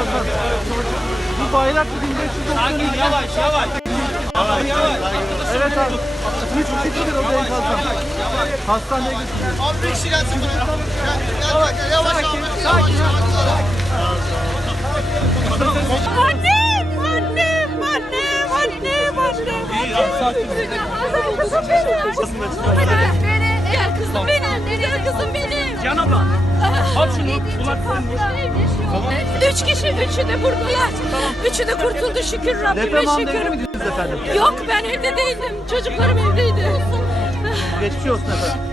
enkazdan. Bu bayrak 1590. Yavaş yavaş. Evet abi. Hiç çıkmıyor o enkazdan. Hastaneye götürüyor. Abi bir kişi gelsin buraya. Yavaş abi. Sakin. Gel kızım benim. Gel kızım benim. Can abla. Al şunu. Üç kişi, üçü de buradalar. Üçü de kurtuldu şükür Rabbime Deprem anında evde şükür. miydiniz efendim? Yok ben evde değildim. Çocuklarım evdeydi. Geçmiş olsun efendim.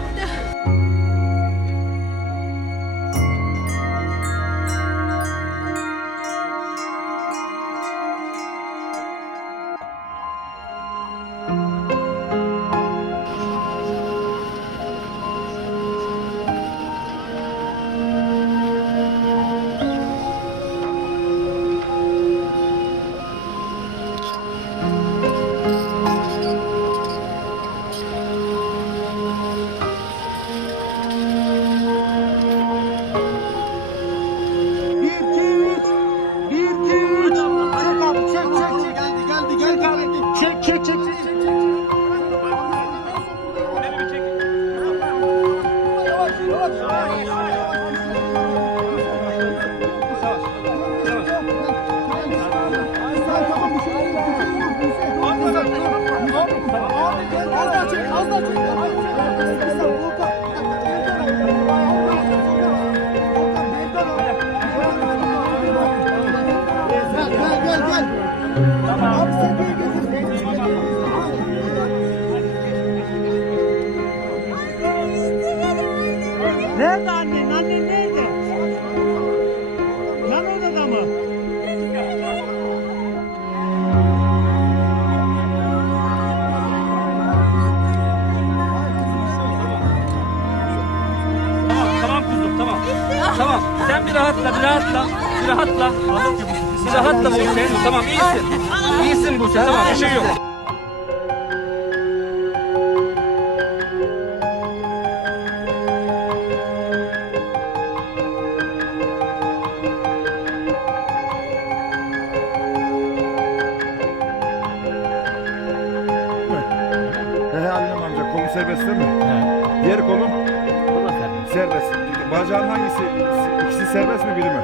Nerede annen? Annen nerede? Yan odada mı? Tamam kuzum tamam. Tamam. Sen bir rahatla. Bir rahatla Buse. Tamam iyisin. İyisin Buse. Tamam bir şey yok. Annem amca kolun serbest değil mi? Evet. Diğer kolun? O da serbest. Serbest. Bacağın hangisi? İkisi serbest mi biri mi?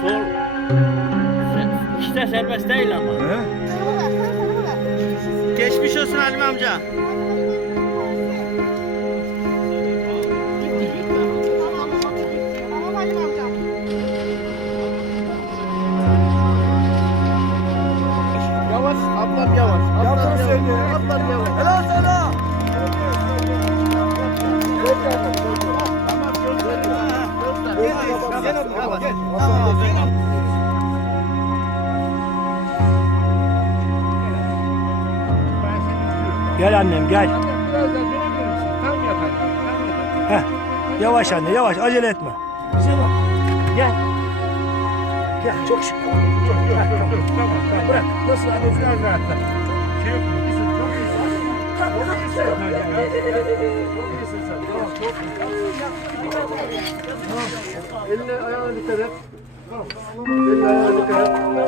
Sol. İşte serbest değil ama. He? Geçmiş olsun Halim amca. Yavaş, ablam yavaş. Ablam yavaş. Helal sana. Gel annem gel. Heh. Yavaş anne yavaş acele etme. Gel. Gel çok şükür. Tamam. Bırak. Nasıl anne? Biraz rahatla. Şey yok mu? İyisin, çok iyisin. Çok iyisin. Çok iyisin sen. Tamam, çok iyisin. Eline ayağına dikkat et. Eline ayağına dikkat et.